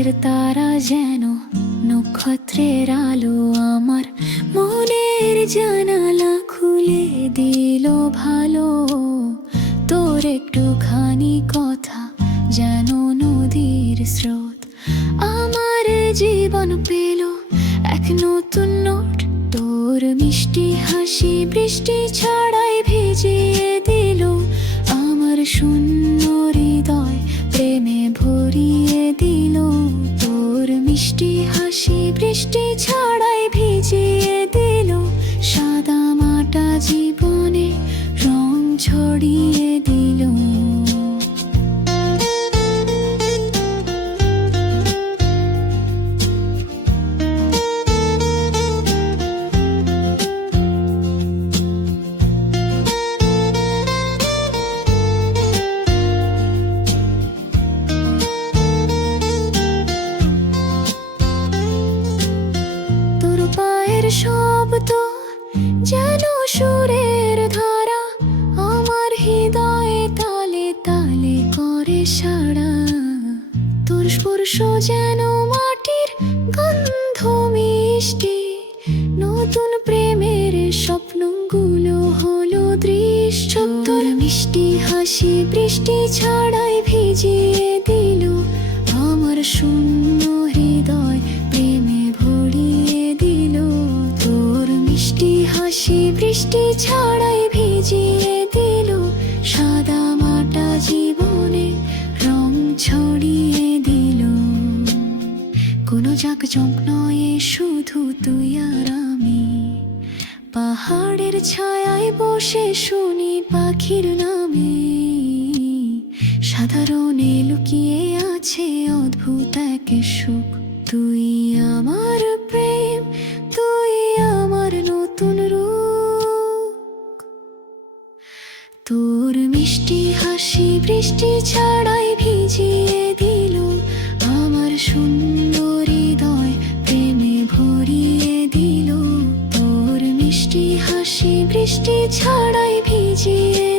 চোখের তারা যেন নক্ষত্রের আলো, আমার মনের জানালা খুলে দিল ভালো। তোর একটুখানি কথা যেন নদীর স্রোত, আমার জীবন পেল এক নতুন নোট। তোর মিষ্টি হাসি বৃষ্টি ছাড়াই ভিজিয়ে দিল আমার শূন্য হৃদয়, প্রেমে ভরিয়ে দিল। তোর মিষ্টি হাসি বৃষ্টি ছাড়াই ভিজিয়ে দিল সাদা মাটা জীবনে রং ছড়িয়ে দিল। শব্দ যেন সুরের ধারা, আমার হৃদয়ে তালে তালে করে সাড়া। তোর স্পর্শ যেন মাটির গন্ধ মিষ্টি, নতুন প্রেমের স্বপ্নগুলো হলো দৃশ্য। তোর মিষ্টি হাসি বৃষ্টি ছাড়াই ভিজিয়ে দিল আমার শূন্য হৃদয়, প্রেমে ভরিয়ে দিল। তোর মিষ্টি হাসি বৃষ্টি ছাড়াই ভিজিয়ে দিল সাদা মাটা জীবনে রং ছড়িয়ে দিল। কোনো জাঁকজমক নয়, শুধু তুই আর আমি, পাহাড়ের ছায়ায় বসে শুনি পাখির নামে। সাধারণে লুকিয়ে আছে অদ্ভুত এক সুখ, তুই আমার প্রেম, তুই আমার নতুন রূপ। তোর মিষ্টি হাসি বৃষ্টি ছাড়াই ভিজিয়ে দিল আমার সুন্দর হৃদয়, প্রেমে ভরিয়ে দিল। তোর মিষ্টি হাসি বৃষ্টি ছাড়াই ভিজিয়ে